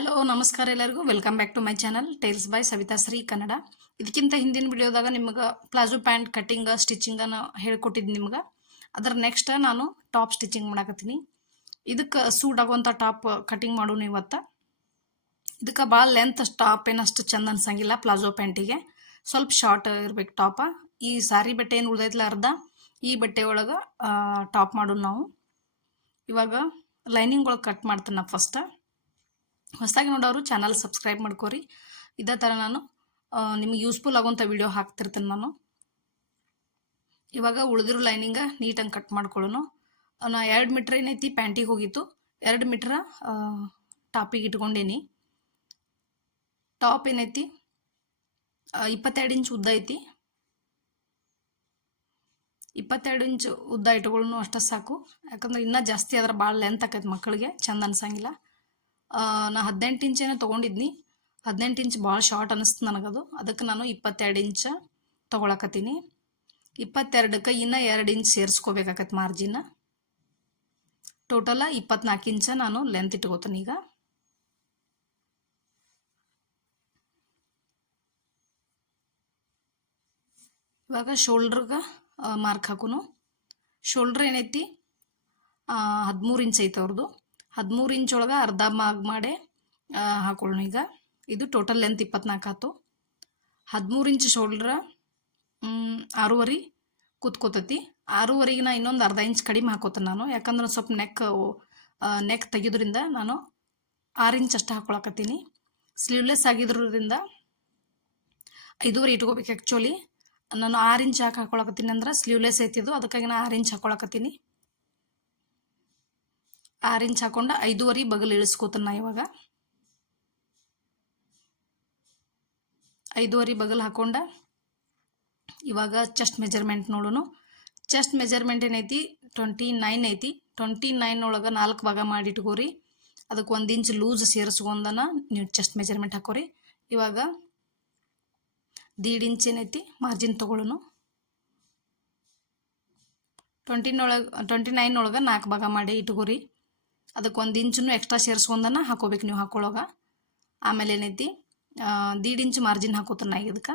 Hello ನಮಸ್ಕಾರ ಎಲ್ಲರಿಗೂ. Welcome back to my channel tales by Savita Shri Kannada ಇದಕ್ಕಿಂತ ಹಿಂದಿನ ವಿಡಿಯೋದಾಗ ನಿಮ್ಗೆ ಪ್ಲಾಜೋ ಪ್ಯಾಂಟ್ ಕಟ್ಟಿಂಗ್ ಸ್ಟಿಚಿಂಗನ್ನು ಹೇಳ್ಕೊಟ್ಟಿದ್ದು ನಿಮ್ಗೆ. ಅದರ ನೆಕ್ಸ್ಟ್ ನಾನು ಟಾಪ್ ಸ್ಟಿಚಿಂಗ್ ಮಾಡಕತ್ತೀನಿ. ಇದಕ್ಕೆ ಸೂಟ್ ಆಗುವಂಥ ಟಾಪ್ ಕಟಿಂಗ್ ಮಾಡೋಣ ಇವತ್ತು. ಇದಕ್ಕೆ ಭಾಳ ಲೆಂತ್ ಟಾಪ್ ಏನಷ್ಟು ಚಂದ ಅನ್ಸಂಗಿಲ್ಲ ಪ್ಲಾಜೋ ಪ್ಯಾಂಟಿಗೆ ಸ್ವಲ್ಪ ಶಾರ್ಟ್ ಇರ್ಬೇಕು ಟಾಪ ಈ ಸಾರಿ ಬಟ್ಟೆ ಏನು ಉಳ್ದೈತಲ್ಲ ಅರ್ಧ? ಈ ಬಟ್ಟೆ ಒಳಗೆ ಟಾಪ್ ಮಾಡೋಣ ನಾವು. ಇವಾಗ ಲೈನಿಂಗ್ ಒಳಗೆ ಕಟ್ ಮಾಡ್ತೀನಿ ಫಸ್ಟ್ ಹೊಸದಾಗಿ ನೋಡೋರು ಚಾನಲ್ ಸಬ್ಸ್ಕ್ರೈಬ್ ಮಾಡ್ಕೋರಿ. ಇದೇ ಥರ ನಾನು ನಿಮಗೆ ಯೂಸ್ಫುಲ್ ಆಗೋಂಥ ವಿಡಿಯೋ ಹಾಕ್ತಿರ್ತೀನಿ ನಾನು. ಇವಾಗ ಉಳಿದಿರೋ ಲೈನಿಂಗ ನೀಟಾಗಿ ಕಟ್ ಮಾಡ್ಕೊಳ್ಳೋನು. ನಾ ಎರಡು ಮೀಟ್ರ್ ಏನೈತಿ? ಪ್ಯಾಂಟಿಗೆ ಹೋಗಿತ್ತು. ಎರಡು ಮೀಟ್ರ ಟಾಪಿಗೆ ಇಟ್ಕೊಂಡೇನಿ. ಟಾಪ್ ಏನೈತಿ? ಇಪ್ಪತ್ತೆರಡು ಇಂಚ್ ಉದ್ದ ಐತಿ. ಇಪ್ಪತ್ತೆರಡು ಇಂಚ್ ಉದ್ದ ಇಟ್ಕೊಳ್ಳೋನು ಅಷ್ಟೇ ಸಾಕು. ಯಾಕಂದ್ರೆ ಇನ್ನೂ ಜಾಸ್ತಿ ಆದ್ರೆ ಭಾಳ ಲೆಂತ್ ಆಕೈತೆ ಮಕ್ಕಳಿಗೆ. ಚಂದ ಅನ್ಸಂಗಿಲ್ಲ. ನಾ ಹದಿನೆಂಟು ಇಂಚೇನೋ ತೊಗೊಂಡಿದ್ನಿ. ಹದಿನೆಂಟು ಇಂಚ್ ಭಾಳ ಶಾರ್ಟ್ ಅನ್ನಿಸ್ತು ನನಗದು. ಅದಕ್ಕೆ ನಾನು ಇಪ್ಪತ್ತೆರಡು ಇಂಚ ತೊಗೊಳಕತ್ತೀನಿ. ಇಪ್ಪತ್ತೆರಡಕ್ಕೆ ಇನ್ನೂ ಎರಡು ಇಂಚ್ ಸೇರಿಸ್ಕೋಬೇಕಾಗತ್ತೆ ಮಾರ್ಜಿನ. ಟೋಟಲ ಇಪ್ಪತ್ನಾಲ್ಕು ಇಂಚ ನಾನು ಲೆಂತ್ ಇಟ್ಕೋತೀನಿ ಈಗ. ಇವಾಗ ಶೋಲ್ಡ್ರಿಗೆ ಮಾರ್ಕ್ ಹಾಕುನು. ಶೋಲ್ಡ್ರ್ ಏನೈತಿ? ಹದಿಮೂರು ಇಂಚ್ ಐತೆ ಅವ್ರದ್ದು ಹದಿಮೂರು ಇಂಚ್ ಒಳಗೆ ಅರ್ಧ ಮಾಗ್ ಮಾಡಿ ಹಾಕೊಳ್ಳೋಣ ಈಗ. ಇದು ಟೋಟಲ್ ಲೆಂತ್ ಇಪ್ಪತ್ನಾಲ್ಕು ಆಯ್ತು ಹದಿಮೂರು ಇಂಚ್ ಶೋಲ್ಡ್ರ ಆರೂವರೆ ಕೂತ್ಕೋತತಿ. ಆರೂವರೆಗೆ ನಾ ಇನ್ನೊಂದು ಅರ್ಧ ಇಂಚ್ ಕಡಿಮೆ ಹಾಕೋತೇನೆ ನಾನು. ಯಾಕಂದ್ರೆ ಸ್ವಲ್ಪ ನೆಕ್ ನೆಕ್ ತೆಗೆಯೋದ್ರಿಂದ ನಾನು ಆರು ಇಂಚ್ ಅಷ್ಟು ಹಾಕೊಳಕತ್ತೀನಿ. ಸ್ಲೀವ್ಲೆಸ್ ಆಗಿದ್ರಿಂದ ಐದೂವರೆ ಇಟ್ಕೋಬೇಕು ಆ್ಯಕ್ಚುಲಿ ನಾನು ಆರು ಇಂಚ್ ಹಾಕಿ ಹಾಕೊಳಕತ್ತೀನಿ ಅಂದ್ರೆ ಸ್ಲೀವ್ಲೆಸ್ ಐತಿದ್ದು ಅದಕ್ಕಾಗಿ ನಾನು ಆರು ಇಂಚ್ ಹಾಕೊಳಕತ್ತೀನಿ. ಆರು ಇಂಚ್ ಹಾಕೊಂಡು ಐದೂವರೆ ಬಗಲ್ ಇಳಿಸ್ಕೋತಾನ ನಾ ಇವಾಗ ಐದೂವರೆ ಬಗಲ್ ಹಾಕೊಂಡ ಇವಾಗ ಚೆಸ್ಟ್ ಮೆಜರ್ಮೆಂಟ್ ನೋಡೋನು ಚೆಸ್ಟ್ ಮೆಜರ್ಮೆಂಟ್ ಏನೈತಿ ಟ್ವೆಂಟಿ ನೈನ್ ಐತಿ ಟ್ವೆಂಟಿ ನೈನ್ ಒಳಗೆ ನಾಲ್ಕು ಭಾಗ ಮಾಡಿ ಇಟ್ಕೋರಿ ಅದಕ್ಕೆ ಒಂದು ಇಂಚ್ ಲೂಸ್ ಸೇರಿಸ್ಕೊಂಡನ ನೀವು ಚೆಸ್ಟ್ ಮೆಜರ್ಮೆಂಟ್ ಹಾಕೋರಿ ಇವಾಗ ದೀಡ್ ಇಂಚ್ ಏನೈತಿ ಮಾರ್ಜಿನ್ ತೊಗೊಳ್ಳೋನು ಟ್ವೆಂಟಿನೊಳಗೆ ಟ್ವೆಂಟಿ ನೈನ್ ಒಳಗೆ ನಾಲ್ಕು ಭಾಗ ಮಾಡಿ ಇಟ್ಕೋರಿ ಅದಕ್ಕೆ ಒಂದು ಇಂಚನ್ನು ಎಕ್ಸ್ಟ್ರಾ ಸೇರಿಸ್ಕೊಂಡನ ಹಾಕೋಬೇಕು ನೀವು ಹಾಕೊಳ್ಳೋಗ ಆಮೇಲೆ ಏನೈತಿ? ದೀಡ್ ಇಂಚು ಮಾರ್ಜಿನ್ ಹಾಕೋತಾನ ಇದಕ್ಕೆ.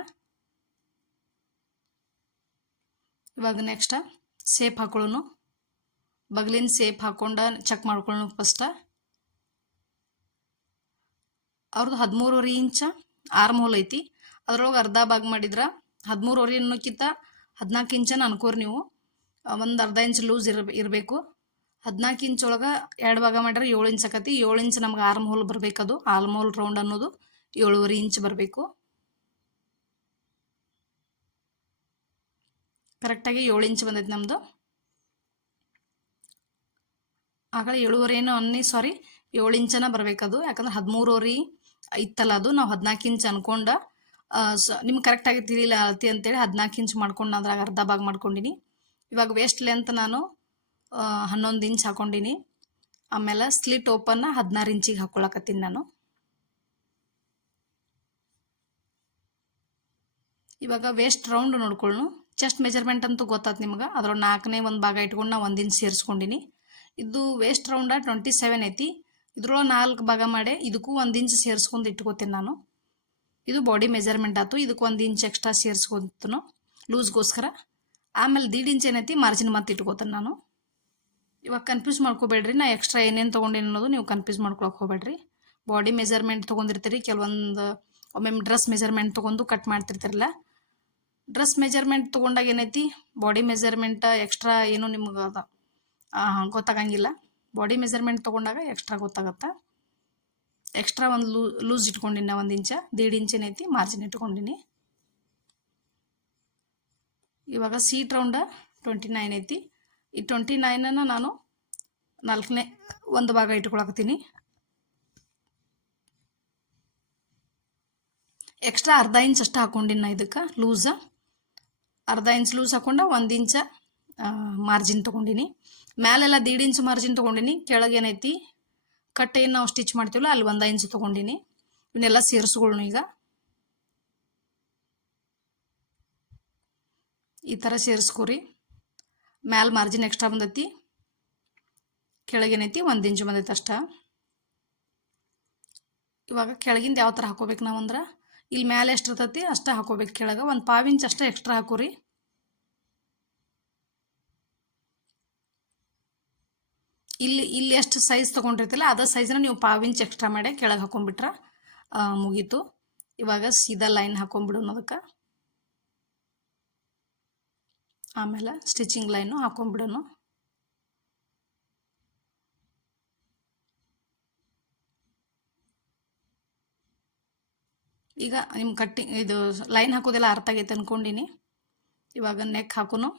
ಇವಾಗ ನೆಕ್ಸ್ಟ್ ಸೇಪ್ ಹಾಕೊಳ್ಳೋನು ಬಗ್ಲಿನ ಸೇಪ್ ಹಾಕೊಂಡ ಚೆಕ್ ಮಾಡ್ಕೊಳ್ಳೋನು ಫಸ್ಟ ಅವ್ರದ್ದು ಹದಿಮೂರುವರೆ ಇಂಚ ಆರ್ಮ್ ಹೋಲ್ ಐತಿ. ಅದ್ರೊಳಗೆ ಅರ್ಧ ಭಾಗ ಮಾಡಿದ್ರೆ ಹದಿಮೂರುವರೆ ಅನ್ನೋಕ್ಕಿಂತ ಹದಿನಾಲ್ಕು ಇಂಚನ ಅನ್ಕೋರಿ ನೀವು. ಒಂದು ಅರ್ಧ ಇಂಚ್ ಲೂಸ್ ಇರ ಇರಬೇಕು. ಹದಿನಾಲ್ಕು ಇಂಚ್ ಒಳಗೆ ಎರಡು ಭಾಗ ಮಾಡ್ರೆ ಏಳು ಇಂಚ್ ಆಕತಿ. ಏಳು ಇಂಚ್ ನಮ್ಗೆ ಆರ್ಮ್ ಹೋಲ್ ಬರಬೇಕದು. ಆಲ್ಮ್ ಹೋಲ್ ರೌಂಡ್ ಅನ್ನೋದು ಏಳುವರೆ ಇಂಚ್ ಬರಬೇಕು. ಕರೆಕ್ಟಾಗಿ ಏಳು ಇಂಚ್ ಬಂದೈತೆ ನಮ್ಮದು ಆಗಲೇ ಏಳುವರೆ ಏನು ಅನ್ನಿ ಸಾರಿ ಏಳು ಇಂಚನ ಬರಬೇಕದು. ಯಾಕಂದ್ರೆ ಹದಿಮೂರುವರೆ ಇತ್ತಲ್ಲ ಅದು. ನಾವು ಹದಿನಾಲ್ಕು ಇಂಚ್ ಅನ್ಕೊಂಡ ನಿಮ್ಗೆ ಕರೆಕ್ಟಾಗಿ ತಿಳಿಲ್ಲ ಅಳತಿ ಅಂತೇಳಿ ಹದಿನಾಲ್ಕು ಇಂಚ್ ಮಾಡ್ಕೊಂಡು ಅದ್ರಾಗ ಅರ್ಧ ಭಾಗ ಮಾಡ್ಕೊಂಡಿನಿ. ಇವಾಗ ವೇಸ್ಟ್ ಲೆಂತ್ ನಾನು ಹನ್ನೊಂದು ಇಂಚ್ ಹಾಕೊಂಡಿನಿ. ಆಮೇಲೆ ಸ್ಲಿಟ್ ಓಪನ್ನ ಹದಿನಾರು ಇಂಚಿಗೆ ಹಾಕೊಳಕತ್ತೀನಿ ನಾನು. ಇವಾಗ ವೇಸ್ಟ್ ರೌಂಡ್ ನೋಡ್ಕೊಳ್ಳು ಚೆಸ್ಟ್ ಮೆಜರ್ಮೆಂಟ್ ಅಂತೂ ಗೊತ್ತಾಯ್ತು ನಿಮ್ಗೆ. ಅದರ ನಾಲ್ಕನೇ ಒಂದು ಭಾಗ ಇಟ್ಕೊಂಡು ನಾ ಒಂದು ಇಂಚ್ ಸೇರಿಸ್ಕೊಂಡಿನಿ. ಇದು ವೇಸ್ಟ್ ರೌಂಡ ಟ್ವೆಂಟಿ ಸೆವೆನ್ ಐತಿ. ಇದ್ರೊಳಗೆ ನಾಲ್ಕು ಭಾಗ ಮಾಡಿ ಇದಕ್ಕೂ ಒಂದು ಇಂಚ್ ಸೇರಿಸ್ಕೊಂಡು ಇಟ್ಕೋತೀನಿ ನಾನು. ಇದು ಬಾಡಿ ಮೆಜರ್ಮೆಂಟ್ ಆಯ್ತು ಇದಕ್ಕೆ ಒಂದು ಇಂಚ್ ಎಕ್ಸ್ಟ್ರಾ ಸೇರಿಸ್ಕೊತನು. ಲೂಸ್ಗೋಸ್ಕರ. ಆಮೇಲೆ ದೀಡ್ ಇಂಚ್ ಏನೈತಿ? ಮಾರ್ಜಿನ್ ಮತ್ತೆ ಇಟ್ಕೋತಾನೆ ನಾನು. ಇವಾಗ ಕನ್ಫ್ಯೂಸ್ ಮಾಡ್ಕೋಬೇಡ್ರಿ, ನಾ ಎಕ್ಸ್ಟ್ರಾ ಏನೇನು ತೊಗೊಂಡೇನು ಅನ್ನೋದು ನೀವು ಕನ್ಫ್ಯೂಸ್ ಮಾಡ್ಕೊಳಕ್ಕೆ ಹೋಗ್ಬೇಡ್ರಿ. ಬಾಡಿ ಮೆಜರ್ಮೆಂಟ್ ತೊಗೊಂಡಿರ್ತೀರಿ, ಕೆಲವೊಂದು, ಒಮ್ಮೊಮ್ಮೆ ಡ್ರೆಸ್ ಮೆಜರ್ಮೆಂಟ್ ತೊಗೊಂಡು ಕಟ್ ಮಾಡ್ತಿರ್ತಿರಲ್ಲ. ಡ್ರೆಸ್ ಮೆಜರ್ಮೆಂಟ್ ತೊಗೊಂಡಾಗ ಏನೈತಿ ಬಾಡಿ ಮೆಜರ್ಮೆಂಟ್ ಎಕ್ಸ್ಟ್ರಾ ಏನು ನಿಮ್ಗೆ ಅದ ಗೊತ್ತಾಗಂಗಿಲ್ಲ. ಬಾಡಿ ಮೆಜರ್ಮೆಂಟ್ ತೊಗೊಂಡಾಗ ಎಕ್ಸ್ಟ್ರಾ ಗೊತ್ತಾಗತ್ತೆ. ಎಕ್ಸ್ಟ್ರಾ ಒಂದು ಲೂ ಲೂಸ್ ಇಟ್ಕೊಂಡಿನಿ ಒಂದು ಇಂಚ, ದೀಡ್ ಇಂಚ ಏನೈತಿ ಮಾರ್ಜಿನ್ ಇಟ್ಕೊಂಡಿನಿ. ಇವಾಗ ಸೀಟ್ ರೌಂಡ ಟ್ವೆಂಟಿ ನೈನ್ ಐತಿ. ಈ ಟ್ವೆಂಟಿ ನೈನನ್ನು ನಾನು ನಾಲ್ಕನೇ ಒಂದು ಭಾಗ ಇಟ್ಕೊಳಕತ್ತೀನಿ. ಎಕ್ಸ್ಟ್ರಾ ಅರ್ಧ ಇಂಚ್ ಅಷ್ಟು ಹಾಕೊಂಡಿನಿ ನಾ ಇದಕ್ಕೆ ಲೂಸ ಅರ್ಧ ಇಂಚ್ ಲೂಸ್ ಹಾಕೊಂಡ ಒಂದು ಇಂಚ ಮಾರ್ಜಿನ್ ತೊಗೊಂಡಿನಿ. ಮ್ಯಾಲೆಲ್ಲ ದೀಡ್ ಇಂಚ್ ಮಾರ್ಜಿನ್ ತೊಗೊಂಡಿನಿ. ಕೆಳಗೆ ಏನೈತಿ ಕಟ್ ಏನು ನಾವು ಸ್ಟಿಚ್ ಮಾಡ್ತೀವಲ್ಲ, ಅಲ್ಲಿ ಒಂದು ಇಂಚ್ ತೊಗೊಂಡಿನಿ. ಇವನ್ನೆಲ್ಲ ಸೇರಿಸ್ಕೊಳ್ಳೋಣ ಈಗ. ಈ ಥರ ಸೇರಿಸ್ಕೊರಿ. ಮ್ಯಾಲೆ ಮಾರ್ಜಿನ್ ಎಕ್ಸ್ಟ್ರಾ ಬಂದೈತಿ. ಕೆಳಗೇನೈತಿ ಒಂದು ಇಂಚು ಬಂದೈತೆ ಅಷ್ಟ. ಇವಾಗ ಕೆಳಗಿಂದ ಯಾವ ಥರ ಹಾಕೋಬೇಕು ನಾವಂದ್ರೆ ಇಲ್ಲಿ ಮ್ಯಾಲೆ ಎಷ್ಟು ಇರ್ತೈತಿ ಅಷ್ಟೇ ಹಾಕೋಬೇಕು ಕೆಳಗೆ, ಒಂದು ಪಾವು ಇಂಚ್ ಅಷ್ಟೇ ಎಕ್ಸ್ಟ್ರಾ ಹಾಕೋರಿ. ಇಲ್ಲಿ ಇಲ್ಲಿ ಎಷ್ಟು ಸೈಜ್ ತೊಗೊಂಡಿರ್ತಿಲ್ಲ, ಅದೇ ಸೈಜ್ನ ನೀವು ಪಾವಿಂಚ್ ಎಕ್ಸ್ಟ್ರಾ ಮಾಡಿ ಕೆಳಗೆ ಹಾಕೊಂಡ್ಬಿಟ್ರೆ ಮುಗೀತು. ಇವಾಗ ಸೀದಾ ಲೈನ್ ಹಾಕೊಂಡ್ಬಿಡೋಣ ಅದಕ್ಕೆ ಆಮೇಲೆ ಸ್ಟಿಚಿಂಗ್ ಲೈನು ಹಾಕೊಂಡ್ಬಿಡೋಣ ಈಗ ನಿಮ್ಮ ಕಟ್ಟಿಂಗ್ ಇದು ಲೈನ್ ಹಾಕೋದೆಲ್ಲ ಅರ್ಥ ಆಗೈತೆ ಅಂದ್ಕೊಂಡಿನಿ ಇವಾಗ ನೆಕ್ ಹಾಕೋನು.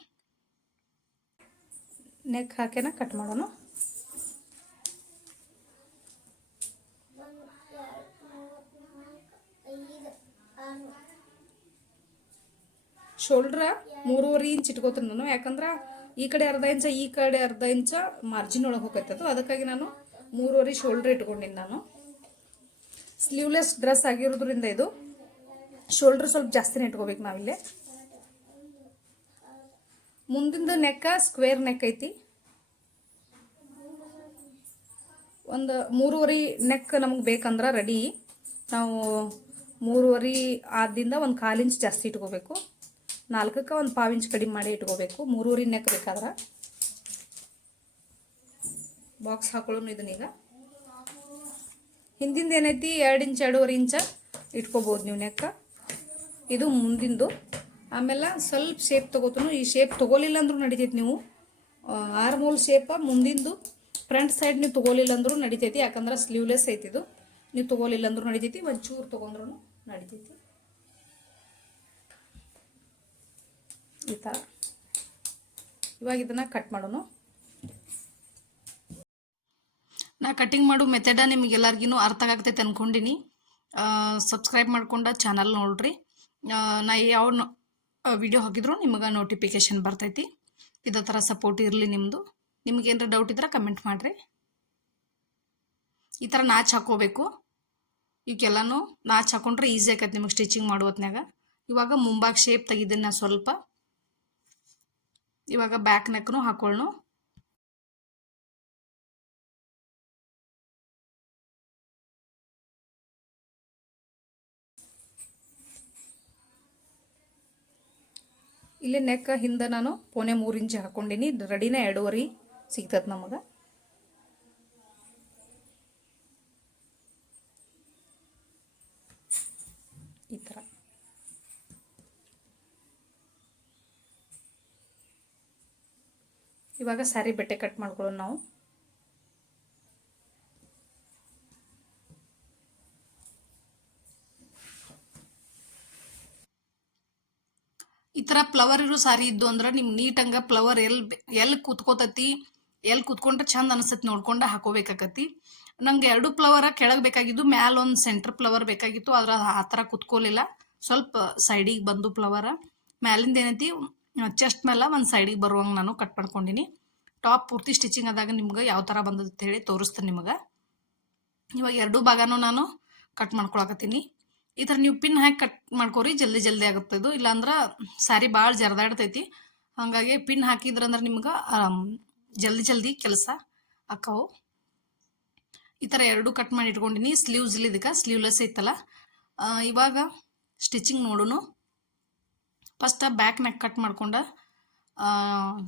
ನೆಕ್ ಹಾಕೇನ ಕಟ್ ಮಾಡೋಣ ಶೋಲ್ಡ್ರ ಮೂರುವರೆ ಇಂಚ್ ಇಟ್ಕೋತೀನಿ ನಾನು ಯಾಕಂದ್ರೆ ಈ ಕಡೆ ಅರ್ಧ ಇಂಚ ಈ ಕಡೆ ಅರ್ಧ ಇಂಚ ಮಾರ್ಜಿನ್ ಒಳಗೆ ಹೋಗತ್ತದು ಅದಕ್ಕಾಗಿ ನಾನು ಮೂರುವರೆ ಶೋಲ್ಡ್ರ್ ಇಟ್ಕೊಂಡಿನಿ ನಾನು. ಸ್ಲೀವ್ಲೆಸ್ ಡ್ರೆಸ್ ಆಗಿರೋದ್ರಿಂದ ಇದು. ಶೋಲ್ಡರ್ ಸ್ವಲ್ಪ ಜಾಸ್ತಿನೇ ಇಟ್ಕೋಬೇಕು ನಾವಿಲ್ಲಿ. ಮುಂದಿಂದ ನೆಕ್ಕ ಸ್ಕ್ವೇರ್ ನೆಕ್ ಐತಿ. ಒಂದು ಮೂರುವರೆ ನೆಕ್ ನಮಗೆ ಬೇಕಂದ್ರೆ ರೆಡಿ ನಾವು ಮೂರುವರೆ ಆದಿಂದ ಒಂದು ಕಾಲು ಇಂಚ್ ಜಾಸ್ತಿ ಇಟ್ಕೋಬೇಕು. ನಾಲ್ಕಕ್ಕೆ ಒಂದು ಪಾವು ಇಂಚ್ ಕಡಿಮೆ ಮಾಡಿ ಇಟ್ಕೋಬೇಕು. ಮೂರುವರೆ ನೆಕ್ ಬೇಕಾದ್ರೆ. ಬಾಕ್ಸ್ ಹಾಕೊಳ್ಳೋನು ಇದನ್ನೀಗ. ಹಿಂದಿಂದ ಏನೈತಿ? ಎರಡು ಇಂಚ್, ಎರಡೂವರೆ ಇಂಚ ಇಟ್ಕೋಬೋದು ನೀವು ನೆಕ್ಕ. ಇದು ಮುಂದಿಂದು. ಆಮೇಲೆ ಸ್ವಲ್ಪ ಶೇಪ್ ತೊಗೋತನು. ಈ ಶೇಪ್ ತೊಗೊಲಿಲ್ಲ ಅಂದ್ರೂ ನಡಿತೈತಿ ನೀವು. ಆರ್ಮೋಲ್ ಮೂಲ ಶೇಪ ಮುಂದಿಂದು. ಫ್ರಂಟ್ ಸೈಡ್ ನೀವು ತೊಗೊಲಿಲ್ಲ ಅಂದ್ರೂ ನಡಿತೈತಿ. ಯಾಕಂದ್ರೆ ಸ್ಲೀವ್ಲೆಸ್ ಐತಿ ಇದು. ನೀವು ತೊಗೊಲಿಲ್ಲ ಅಂದ್ರೂ ನಡಿತೈತಿ. ಒಂಚೂರು ತೊಗೊಂಡ್ರೂ ನಡಿತೈತಿ. ಈ ಥರ ಇವಾಗ ಇದನ್ನು ಕಟ್ ಮಾಡೋಣ ನಾ ಕಟಿಂಗ್ ಮಾಡೋ ಮೆಥಡ ನಿಮಗೆಲ್ಲರಿಗೂ ಅರ್ಥ ಆಗ್ತೈತೆ ಅನ್ಕೊಂಡಿನಿ. ಸಬ್ಸ್ಕ್ರೈಬ್ ಮಾಡ್ಕೊಂಡ ಚಾನಲ್ ನೋಡ್ರಿ. ನಾ ಯಾವ ವಿಡಿಯೋ ಹಾಕಿದ್ರು ನಿಮಗೆ ನೋಟಿಫಿಕೇಶನ್ ಬರ್ತೈತಿ. ಇದೇ ಥರ ಸಪೋರ್ಟ್ ಇರಲಿ ನಿಮ್ಮದು ನಿಮ್ಗೆ ಏನಾರ ಡೌಟ್ ಇದ್ರೆ ಕಮೆಂಟ್ ಮಾಡಿರಿ. ಈ ಥರ ನಾಚ್ ಹಾಕೋಬೇಕು. ಇವಕ್ಕೆಲ್ಲನೂ ನಾಚ್ ಹಾಕೊಂಡ್ರೆ ಈಸಿ ಆಕೈತೆ ನಿಮಗೆ ಸ್ಟಿಚಿಂಗ್ ಮಾಡೋ ಹೊತ್ನಾಗ ಇವಾಗ ಮುಂಭಾಗ ಶೇಪ್ ತೆಗಿದ್ದೀನಿ ನಾ ಸ್ವಲ್ಪ. ಇವಾಗ ಬ್ಯಾಕ್ ನೆಕ್ನು ಹಾಕೊಳ್ಳು ಇಲ್ಲಿ ನೆಕ್ ಹಿಂದೆ ನಾನು ಪೋನೆ ಮೂರು ಇಂಚ್ ಹಾಕೊಂಡೀನಿ. ರೆಡಿನೇ ಎರಡೂವರೆ ಸಿಗ್ತದೆ ನಮಗೆ. ಈ ಥರ ಇವಾಗ ಸ್ಯಾರಿ ಬಟ್ಟೆ ಕಟ್ ಮಾಡ್ಕೊಳ್ಳೋಣ ನಾವು. ಈ ಥರ ಫ್ಲವರ್ ಇರೋ ಸಾರಿ ಇದ್ದು ಅಂದ್ರೆ ನಿಮ್ಗೆ ನೀಟಂಗೆ ಫ್ಲವರ್ ಎಲ್ಲಿ ಎಲ್ಲಿ ಕೂತ್ಕೋತತಿ ಎಲ್ಲಿ ಕೂತ್ಕೊಂಡ್ರೆ ಚಂದ ಅನಿಸ್ತೈತಿ ನೋಡ್ಕೊಂಡು ಹಾಕೋಬೇಕಾಕತಿ. ನಂಗೆ ಎರಡು ಫ್ಲವರ ಕೆಳಗೆ ಬೇಕಾಗಿದ್ದು, ಮ್ಯಾಲ ಒಂದು ಸೆಂಟರ್ ಫ್ಲವರ್ ಬೇಕಾಗಿತ್ತು, ಆದ್ರೆ ಆ ಥರ ಕುತ್ಕೋಲಿಲ್ಲ. ಸ್ವಲ್ಪ ಸೈಡಿಗೆ ಬಂದು ಫ್ಲವರ ಮ್ಯಾಲಿಂದ ಏನೈತಿ ಚೆಸ್ಟ್ ಮೇಲೆ ಒಂದು ಸೈಡಿಗೆ ಬರುವಂಗೆ ನಾನು ಕಟ್ ಮಾಡ್ಕೊಂಡಿನಿ. ಟಾಪ್ ಪೂರ್ತಿ ಸ್ಟಿಚಿಂಗ್ ಆದಾಗ ನಿಮ್ಗೆ ಯಾವ ಥರ ಬಂದದ ಹೇಳಿ ತೋರಿಸ್ತೀನಿ ನಿಮಗೆ. ಇವಾಗ ಎರಡೂ ಭಾಗನೂ ನಾನು ಕಟ್ ಮಾಡ್ಕೊಳಕತ್ತೀನಿ. ಈ ಥರ ನೀವು ಪಿನ್ ಹಾಕಿ ಕಟ್ ಮಾಡ್ಕೋರಿ, ಜಲ್ದಿ ಜಲ್ದಿ ಆಗುತ್ತೆ ಇದು. ಇಲ್ಲಾಂದ್ರೆ ಸ್ಯಾರಿ ಭಾಳ ಜರದಾಡ್ತೈತಿ. ಹಾಗಾಗಿ ಪಿನ್ ಹಾಕಿದ್ರಂದ್ರೆ ನಿಮ್ಗೆ ಜಲ್ದಿ ಜಲ್ದಿ ಕೆಲಸ ಅಕ್ಕವು ಈ ಥರ ಎರಡು ಕಟ್ ಮಾಡಿ ಇಟ್ಕೊಂಡಿನಿ. ಸ್ಲೀವ್ಸ್ ಇದಕ್ಕೆ, ಸ್ಲೀವ್ಲೆಸ್ ಐತಲ್ಲ. ಇವಾಗ ಸ್ಟಿಚಿಂಗ್ ನೋಡೋಣ ಫಸ್ಟ್ ಬ್ಯಾಕ್ ನೆಕ್ ಕಟ್ ಮಾಡ್ಕೊಂಡು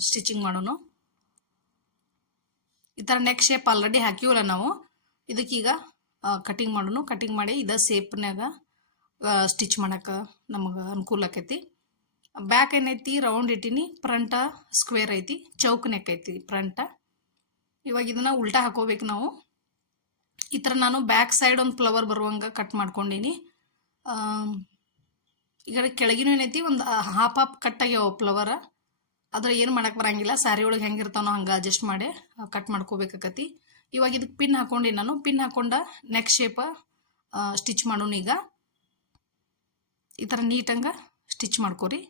ಸ್ಟಿಚಿಂಗ್ ಮಾಡೋಣ ಈ ಥರ ನೆಕ್ ಶೇಪ್ ಆಲ್ರೆಡಿ ಹಾಕಿವಲ್ಲ ನಾವು. ಇದಕ್ಕೀಗ ಕಟಿಂಗ್ ಮಾಡೋಣ ಕಟಿಂಗ್ ಮಾಡಿ ಇದ ಸೇಪ್ನ್ಯಾಗ ಸ್ಟಿಚ್ ಮಾಡಕ್ಕೆ ನಮಗೆ ಅನುಕೂಲ ಆಕೈತಿ. ಬ್ಯಾಕ್ ಏನೈತಿ ರೌಂಡ್ ಇಟ್ಟಿನಿ ಫ್ರಂಟ ಸ್ಕ್ವೇರ್ ಐತಿ ಚೌಕ್ ನೆಕ್ ಐತಿ ಫ್ರಂಟ ಇವಾಗ ಇದನ್ನ ಉಲ್ಟಾ ಹಾಕೋಬೇಕು ನಾವು. ಈ ಥರ ನಾನು ಬ್ಯಾಕ್ ಸೈಡ್ ಒಂದು ಫ್ಲವರ್ ಬರುವಂಗೆ ಕಟ್ ಮಾಡ್ಕೊಂಡೀನಿ. ಈಗ ಕಡೆ ಕೆಳಗಿನೂ ಏನೈತಿ, ಒಂದು ಹಾಫ್ ಹಾಫ್ ಕಟ್ ಆಗ್ಯಾವ ಫ್ಲವರ ಅದ್ರ ಏನು ಮಾಡಕ್ಕೆ ಬರಂಗಿಲ್ಲ ಸ್ಯಾರಿ ಒಳಗೆ ಹೆಂಗಿರ್ತಾನೋ ಹಂಗೆ ಅಡ್ಜಸ್ಟ್ ಮಾಡಿ ಕಟ್ ಮಾಡ್ಕೋಬೇಕಾಕತಿ. ಇವಾಗ ಇದಕ್ಕೆ ಪಿನ್ ಹಾಕೊಂಡು ನಾನು. ಪಿನ್ ಹಾಕೊಂಡ ನೆಕ್ ಶೇಪ ಸ್ಟಿಚ್ ಮಾಡೋಣ ಈಗ ಈ ಥರ ನೀಟಂಗೆ ಸ್ಟಿಚ್ ಮಾಡ್ಕೋರಿ.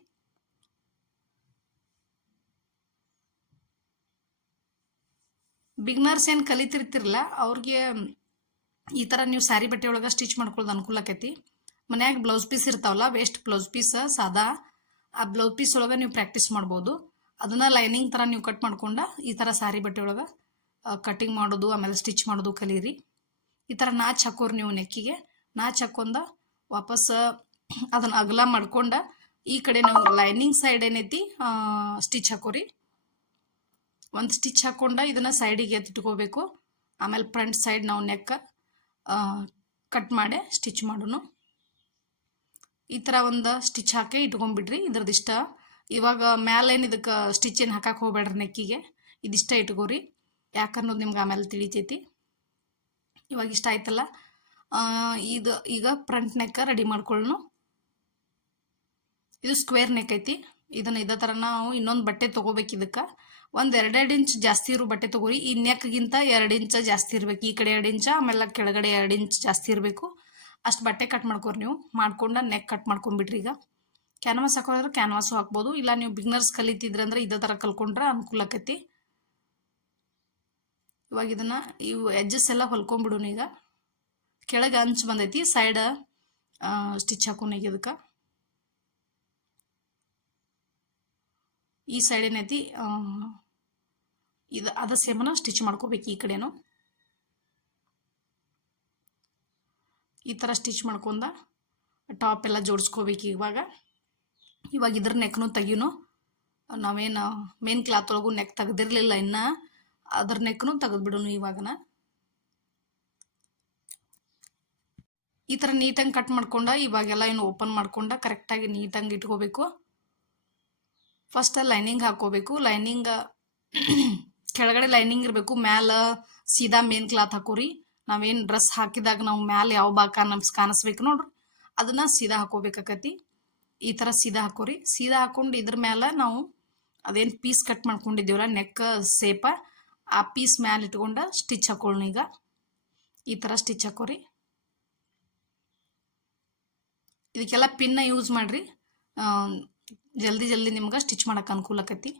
ಬಿಗ್ನರ್ಸ್ ಏನು ಕಲಿತಿರ್ತಿರಲ್ಲ ಅವ್ರಿಗೆ ಈ ಥರ ನೀವು ಸ್ಯಾರಿ ಬಟ್ಟೆ ಒಳಗೆ ಸ್ಟಿಚ್ ಮಾಡ್ಕೊಳ್ಳೋದು ಅನುಕೂಲ ಆಕೈತಿ. ಮನ್ಯಾಗ ಬ್ಲೌಸ್ ಪೀಸ್ ಇರ್ತಾವಲ್ಲ ವೇಸ್ಟ್ ಬ್ಲೌಸ್ ಪೀಸ್ ಸಾದಾ, ಆ ಬ್ಲೌಸ್ ಪೀಸ್ ಒಳಗೆ ನೀವು ಪ್ರಾಕ್ಟೀಸ್ ಮಾಡ್ಬೋದು. ಅದನ್ನು ಲೈನಿಂಗ್ ಥರ ನೀವು ಕಟ್ ಮಾಡ್ಕೊಂಡು ಈ ಥರ ಸ್ಯಾರಿ ಬಟ್ಟೆ ಒಳಗೆ ಕಟ್ಟಿಂಗ್ ಮಾಡೋದು, ಆಮೇಲೆ ಸ್ಟಿಚ್ ಮಾಡೋದು ಕಲೀರಿ. ಈ ಥರ ನಾಚ್ ಹಾಕೋರು ನೀವು ನೆಕ್ಕಿಗೆ. ನಾಚ್ ಹಾಕೊಂಡ ವಾಪಸ್ ಅದನ್ನ ಅಗಲ ಮಾಡ್ಕೊಂಡ ಈ ಕಡೆ ನಾವು ಲೈನಿಂಗ್ ಸೈಡ್ ಏನೈತಿ ಸ್ಟಿಚ್ ಹಾಕೋರಿ. ಒಂದು ಸ್ಟಿಚ್ ಹಾಕೊಂಡ ಇದನ್ನ ಸೈಡಿಗೆ ಎತ್ತಿಟ್ಕೋಬೇಕು. ಆಮೇಲೆ ಫ್ರಂಟ್ ಸೈಡ್ ನಾವು ನೆಕ್ ಕಟ್ ಮಾಡಿ ಸ್ಟಿಚ್ ಮಾಡೋಣ ಈ ಥರ ಒಂದು ಸ್ಟಿಚ್ ಹಾಕಿ ಇಟ್ಕೊಂಡ್ಬಿಡ್ರಿ. ಇದ್ರದಿಷ್ಟ ಇವಾಗ ಮ್ಯಾಲೇನು ಇದಕ್ಕೆ ಸ್ಟಿಚ್ ಏನು ಹಾಕಕ್ಕೆ ಹೋಗ್ಬೇಡ್ರಿ ನೆಕ್ಕಿಗೆ ಇದಿಷ್ಟ ಇಟ್ಕೋರಿ. ಯಾಕನ್ನೋದು ನಿಮ್ಗೆ ಆಮೇಲೆ ತಿಳಿತೈತಿ. ಇವಾಗ ಇಷ್ಟ ಆಯ್ತಲ್ಲ. ಇದು ಈಗ ಫ್ರಂಟ್ ನೆಕ್ ರೆಡಿ ಮಾಡ್ಕೊಳ್ಳೋಣ ಇದು ಸ್ಕ್ವೇರ್ ನೆಕ್ ಐತಿ. ಇದನ್ನ ಇದೇ ಥರ ನಾವು ಇನ್ನೊಂದು ಬಟ್ಟೆ ತೊಗೋಬೇಕು ಇದಕ್ಕೆ. ಒಂದು ಎರಡೆರಡು ಇಂಚ್ ಜಾಸ್ತಿ ಇರೋ ಬಟ್ಟೆ ತಗೋರಿ. ಈ ನೆಕ್ಗಿಂತ ಎರಡು ಇಂಚ ಜಾಸ್ತಿ ಇರಬೇಕು. ಈ ಕಡೆ ಎರಡು ಇಂಚ, ಆಮೇಲೆ ಕೆಳಗಡೆ ಎರಡು ಇಂಚ್ ಜಾಸ್ತಿ ಇರಬೇಕು. ಅಷ್ಟು ಬಟ್ಟೆ ಕಟ್ ಮಾಡ್ಕೊರಿ ನೀವು. ಮಾಡ್ಕೊಂಡು ನೆಕ್ ಕಟ್ ಮಾಡ್ಕೊಂಬಿಡ್ರಿ ಈಗ. ಕ್ಯಾನ್ವಾಸ್ ಹಾಕೋದ್ರೆ ಕ್ಯಾನ್ವಾಸು ಹಾಕ್ಬೋದು. ಇಲ್ಲ ನೀವು ಬಿಗ್ನರ್ಸ್ ಕಲಿತಿದ್ರೆ ಅಂದ್ರೆ ಇದೇ ಥರ ಕಲ್ಕೊಂಡ್ರೆ ಅನುಕೂಲ ಆಕೈತಿ ಇವಾಗ ಇದನ್ನ ಇವು ಎಜ್ಜಸ್ ಎಲ್ಲ ಹೊಲ್ಕೊಂಡ್ಬಿಡೋಣ ಈಗ. ಕೆಳಗೆ ಅಂಚು ಬಂದೈತಿ. ಸೈಡ್ ಸ್ಟಿಚ್ ಹಾಕೋಣ ಈಗ ಇದಕ್ಕೆ. ಈ ಸೈಡ್ ಏನೈತಿ ಇದು, ಅದ ಸೇಮನ ಸ್ಟಿಚ್ ಮಾಡ್ಕೋಬೇಕು ಈ ಕಡೆನು. ಈ ಥರ ಸ್ಟಿಚ್ ಮಾಡ್ಕೊಂಡ ಟಾಪ್ ಎಲ್ಲ ಜೋಡಿಸ್ಕೋಬೇಕು ಇವಾಗ. ಇವಾಗ ಇದ್ರ ನೆಕ್ನು ತೆಗಿನು ನಾವೇನು ಮೇನ್ ಕ್ಲಾತ್ ಒಳಗೂ ನೆಕ್ ತೆಗ್ದಿರಲಿಲ್ಲ ಇನ್ನು. ಅದ್ರ ನೆಕ್ನು ತೆಗೆದ್ಬಿಡೋನು ಇವಾಗನ. ಈ ಥರ ನೀಟಾಗಿ ಕಟ್ ಮಾಡ್ಕೊಂಡ ಇವಾಗೆಲ್ಲ ಏನು ಓಪನ್ ಮಾಡ್ಕೊಂಡ ಕರೆಕ್ಟಾಗಿ ನೀಟಾಗಿ ಇಟ್ಕೋಬೇಕು. ಫಸ್ಟ್ ಲೈನಿಂಗ್ ಹಾಕೋಬೇಕು. ಲೈನಿಂಗ್ ಕೆಳಗಡೆ ಲೈನಿಂಗ್ ಇರಬೇಕು. ಮ್ಯಾಲ ಸೀದಾ ಮೇನ್ ಕ್ಲಾತ್ ಹಾಕೋರಿ. ನಾವೇನು ಡ್ರೆಸ್ ಹಾಕಿದಾಗ ನಾವು ಮ್ಯಾಲ ಯಾವ ಭಾಗ ನಮ್ಸ್ ಕಾಣಿಸ್ಬೇಕು ನೋಡ್ರಿ. ಅದನ್ನ ಸೀದಾ ಹಾಕೋಬೇಕಾಕತಿ. ಈ ಥರ ಸೀದಾ ಹಾಕೋರಿ. ಸೀದಾ ಹಾಕೊಂಡು ಇದ್ರ ಮ್ಯಾಲ ನಾವು ಅದೇನು ಪೀಸ್ ಕಟ್ ಮಾಡ್ಕೊಂಡಿದ್ದೀವಲ್ಲ ನೆಕ್ ಸೇಪ ಆ ಪೀಸ್ ಮ್ಯಾಲ ಇಟ್ಕೊಂಡ ಸ್ಟಿಚ್ ಹಾಕೊಳ್ಳಿ ಈಗ. ಈ ಥರ ಸ್ಟಿಚ್ ಹಾಕೋರಿ. ಇದಕ್ಕೆಲ್ಲ ಪಿನ್ನ ಯೂಸ್ ಮಾಡ್ರಿ. ಜಲ್ದಿ ಜಲ್ದಿ ನಿಮ್ಗೆ ಸ್ಟಿಚ್ ಮಾಡೋಕೆ ಅನುಕೂಲ ಆಕೈತಿ.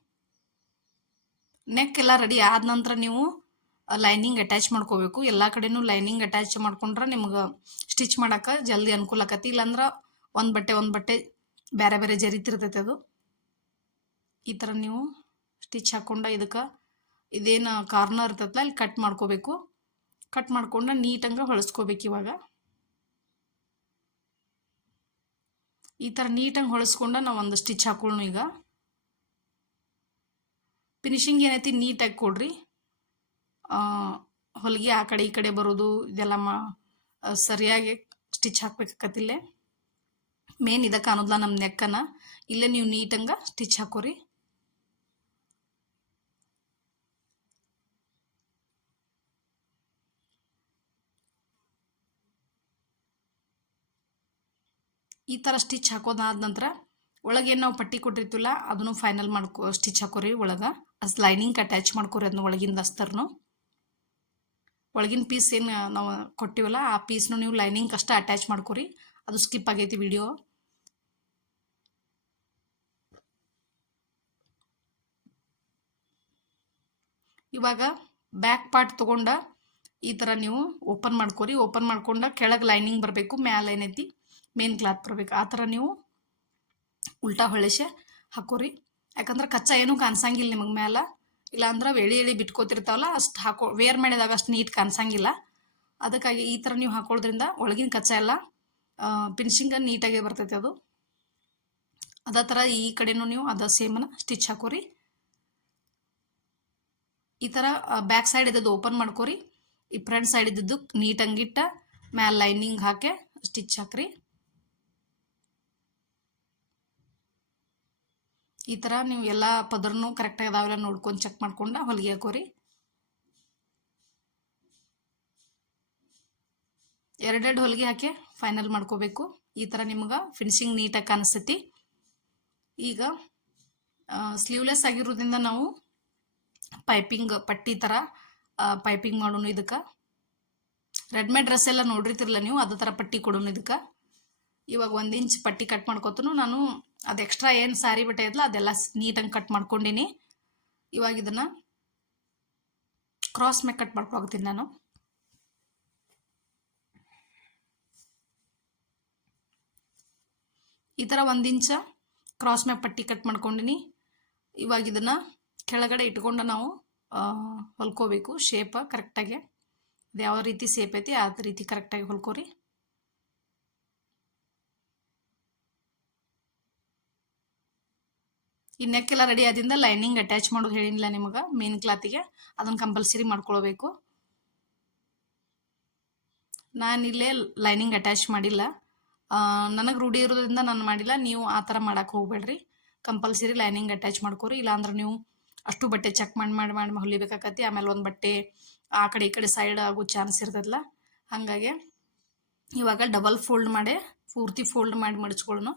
ನೆಕ್ ಎಲ್ಲ ರೆಡಿ ಆದ ನಂತರ ನೀವು ಲೈನಿಂಗ್ ಅಟ್ಯಾಚ್ ಮಾಡ್ಕೋಬೇಕು. ಎಲ್ಲ ಕಡೆನೂ ಲೈನಿಂಗ್ ಅಟ್ಯಾಚ್ ಮಾಡ್ಕೊಂಡ್ರೆ ನಿಮ್ಗೆ ಸ್ಟಿಚ್ ಮಾಡಕ್ಕೆ ಜಲ್ದಿ ಅನುಕೂಲ ಆಕತಿ. ಇಲ್ಲಾಂದ್ರೆ ಒಂದು ಬಟ್ಟೆ ಒಂದು ಬಟ್ಟೆ ಬೇರೆ ಬೇರೆ ಜರಿತಿರ್ತೈತೆ ಅದು. ಈ ಥರ ನೀವು ಸ್ಟಿಚ್ ಹಾಕೊಂಡ ಇದಕ್ಕೆ ಇದೇನು ಕಾರ್ನರ್ ಇರ್ತೈತಲ್ಲ ಅಲ್ಲಿ ಕಟ್ ಮಾಡ್ಕೋಬೇಕು. ಕಟ್ ಮಾಡ್ಕೊಂಡು ನೀಟಂಗೆ ಹೊಳಸ್ಕೋಬೇಕು ಇವಾಗ. ಈ ಥರ ನೀಟಾಗಿ ಹೊಳಸ್ಕೊಂಡ ನಾವು ಒಂದು ಸ್ಟಿಚ್ ಹಾಕೊಳ್ಳೋಣ ಈಗ. ಫಿನಿಶಿಂಗ್ ಏನೈತಿ ನೀಟಾಗಿ ಕೊಡ್ರಿ. ಹೊಲಿಗೆ ಆ ಕಡೆ ಈ ಕಡೆ ಬರೋದು, ಇದೆಲ್ಲ ಮಾ ಸರಿಯಾಗಿ ಸ್ಟಿಚ್ ಹಾಕ್ಬೇಕಾಗತ್ತಿಲ್ಲೇ ಮೇನ್ ಇದಕ್ಕೆ ಅನ್ನೋದ್ಲ ನಮ್ಮ ನೆಕ್ಕನ. ಇಲ್ಲೇ ನೀವು ನೀಟಂಗೆ ಸ್ಟಿಚ್ ಹಾಕೋರಿ. ಈ ಥರ ಸ್ಟಿಚ್ ಹಾಕೋದಾದ ನಂತರ ಒಳಗೇನು ನಾವು ಪಟ್ಟಿ ಕೊಟ್ಟಿರ್ತೀವಲ್ಲ, ಅದನ್ನು ಫೈನಲ್ ಮಾಡ್ಕೊ ಸ್ಟಿಚ್ ಹಾಕೋರಿ ಒಳಗೆ. ಅಸ್ ಲೈನಿಂಗ್ ಅಟ್ಯಾಚ್ ಮಾಡ್ಕೋರಿ ಅದನ್ನ ಒಳಗಿಂದ ಅಸ್ತರ್ನು. ಒಳಗಿನ ಪೀಸ್ ಏನು ನಾವು ಕೊಟ್ಟಿವಲ್ಲ, ಆ ಪೀಸ್ನು ನೀವು ಲೈನಿಂಗ್ ಅಷ್ಟೇ ಅಟ್ಯಾಚ್ ಮಾಡ್ಕೋರಿ. ಅದು ಸ್ಕಿಪ್ ಆಗೈತಿ ವಿಡಿಯೋ ಇವಾಗ ಬ್ಯಾಕ್ ಪಾರ್ಟ್ ತಗೊಂಡ ಈ ಥರ ನೀವು ಓಪನ್ ಮಾಡ್ಕೋರಿ. ಓಪನ್ ಮಾಡ್ಕೊಂಡ ಕೆಳಗೆ ಲೈನಿಂಗ್ ಬರಬೇಕು, ಮ್ಯಾಲ ಏನೈತಿ? ಮೇನ್ ಕ್ಲಾತ್ ಬರಬೇಕು ಆ ಥರ ನೀವು ಉಲ್ಟಾ ಹೊಳೆಸೆ ಹಾಕೋರಿ. ಯಾಕಂದ್ರೆ ಕಚ್ಚಾ ಏನೂ ಕಾಣಿಸಂಗಿಲ್ಲ ನಿಮಗೆ ಮೇಲೆ ಇಲ್ಲಾಂದ್ರೆ ಎಳಿ ಎಳಿ ಬಿಟ್ಕೋತಿರ್ತಾವಲ್ಲ, ಅಷ್ಟು ಹಾಕೋ, ವೇರ್ ಮಾಡಿದಾಗ ಅಷ್ಟು ನೀಟ್ ಕಾಣಿಸಂಗಿಲ್ಲ. ಅದಕ್ಕಾಗಿ ಈ ಥರ ನೀವು ಹಾಕೊಳ್ಳೋದ್ರಿಂದ ಒಳಗಿನ ಕಚ್ಚಾ ಎಲ್ಲ ಫಿನಿಶಿಂಗ ನೀಟಾಗಿ ಬರ್ತೈತೆ ಅದು. ಅದೇ ಥರ ಈ ಕಡೆನೂ ನೀವು ಅದ ಸೇಮನ್ನು ಸ್ಟಿಚ್ ಹಾಕೋರಿ. ಈ ಥರ ಬ್ಯಾಕ್ ಸೈಡ್ ಇದ್ದದ್ದು ಓಪನ್ ಮಾಡ್ಕೋರಿ. ಈ ಫ್ರಂಟ್ ಸೈಡ್ ಇದ್ದದ್ದು ನೀಟಂಗಿಟ್ಟ ಮ್ಯಾಲ ಲೈನಿಂಗ್ ಹಾಕಿ ಸ್ಟಿಚ್ ಹಾಕ್ರಿ. ಈ ಥರ ನೀವು ಎಲ್ಲ ಪದರನು ಕರೆಕ್ಟಾಗಿ ಅದಾವೆಲ್ಲ ನೋಡ್ಕೊಂಡು ಚೆಕ್ ಮಾಡ್ಕೊಂಡು ಹೊಲಿಗೆ ಹಾಕೋರಿ. ಎರಡೆರಡು ಹೊಲಿಗೆ ಹಾಕಿ ಫೈನಲ್ ಮಾಡ್ಕೋಬೇಕು. ಈ ಥರ ನಿಮ್ಗೆ ಫಿನಿಶಿಂಗ್ ನೀಟಾಗಿ ಕಾಣಿಸ್ತೈತಿ. ಈಗ ಸ್ಲೀವ್ಲೆಸ್ ಆಗಿರೋದ್ರಿಂದ ನಾವು ಪೈಪಿಂಗ್ ಪಟ್ಟಿ ಥರ ಪೈಪಿಂಗ್ ಮಾಡೋಣ ಇದಕ್ಕೆ. ರೆಡ್ಮೇಡ್ ಡ್ರೆಸ್ ಎಲ್ಲ ನೋಡಿರ್ತಿರಲ್ಲ ನೀವು, ಅದೇ ಥರ ಪಟ್ಟಿ ಕೊಡೋಣ ಇದಕ್ಕೆ. ಇವಾಗ ಒಂದು ಇಂಚ್ ಪಟ್ಟಿ ಕಟ್ ಮಾಡ್ಕೊತನು ನಾನು ಅದು ಎಕ್ಸ್ಟ್ರಾ ಏನು ಸ್ಯಾರಿ ಬಟ್ಟೆ ಇದ್ಲ ಅದೆಲ್ಲ ನೀಟಾಗಿ ಕಟ್ ಮಾಡ್ಕೊಂಡಿನಿ. ಇವಾಗ ಇದನ್ನು ಕ್ರಾಸ್ ಮೇಲೆ ಕಟ್ ಮಾಡ್ಕೊಳ್ತೀನಿ ನಾನು. ಈ ಥರ ಒಂದು ಇಂಚ ಕ್ರಾಸ್ ಮೇಲೆ ಪಟ್ಟಿ ಕಟ್ ಮಾಡ್ಕೊಂಡಿನಿ. ಇವಾಗ ಇದನ್ನು ಕೆಳಗಡೆ ಇಟ್ಕೊಂಡು ನಾವು ಹೊಲ್ಕೋಬೇಕು ಶೇಪ ಕರೆಕ್ಟಾಗಿ ಯಾವ ರೀತಿ ಸೇಪ್ ಐತಿ ಆ ರೀತಿ ಕರೆಕ್ಟಾಗಿ ಹೊಲ್ಕೋರಿ. ಈ ನೆಕ್ ರೆಡಿ ಆದಿಂದ ಲೈನಿಂಗ್ ಅಟ್ಯಾಚ್ ಮಾಡೋದು ಹೇಳಿಲ್ಲ ನಿಮಗೆ ಮೇನ್ ಕ್ಲಾತಿಗೆ ಅದನ್ನು ಕಂಪಲ್ಸರಿ ಮಾಡ್ಕೊಳ್ಬೇಕು. ನಾನಿಲ್ಲೇ ಲೈನಿಂಗ್ ಅಟ್ಯಾಚ್ ಮಾಡಿಲ್ಲ. ನನಗೆ ರೂಢಿ ಇರೋದ್ರಿಂದ ನಾನು ಮಾಡಿಲ್ಲ. ನೀವು ಆ ಥರ ಮಾಡಕ್ಕೆ ಹೋಗ್ಬೇಡ್ರಿ. ಕಂಪಲ್ಸರಿ ಲೈನಿಂಗ್ ಅಟ್ಯಾಚ್ ಮಾಡ್ಕೋರಿ. ಇಲ್ಲಾಂದ್ರೆ ನೀವು ಅಷ್ಟು ಬಟ್ಟೆ ಚೆಕ್ ಮಾಡಿ ಮಾಡಿ ಮಾಡಿ ಹೊಲಿಬೇಕಾಕತಿ ಆಮೇಲೆ ಒಂದು ಬಟ್ಟೆ ಆ ಕಡೆ ಈ ಕಡೆ ಸೈಡ್ ಆಗೋ ಚಾನ್ಸ್ ಇರ್ತದಲ್ಲ ಹಾಗಾಗಿ ಇವಾಗ ಡಬಲ್ ಫೋಲ್ಡ್ ಮಾಡಿ, ಪೂರ್ತಿ ಫೋಲ್ಡ್ ಮಾಡಿ ಮಡಿಸ್ಕೊಳ್ಳೋಣ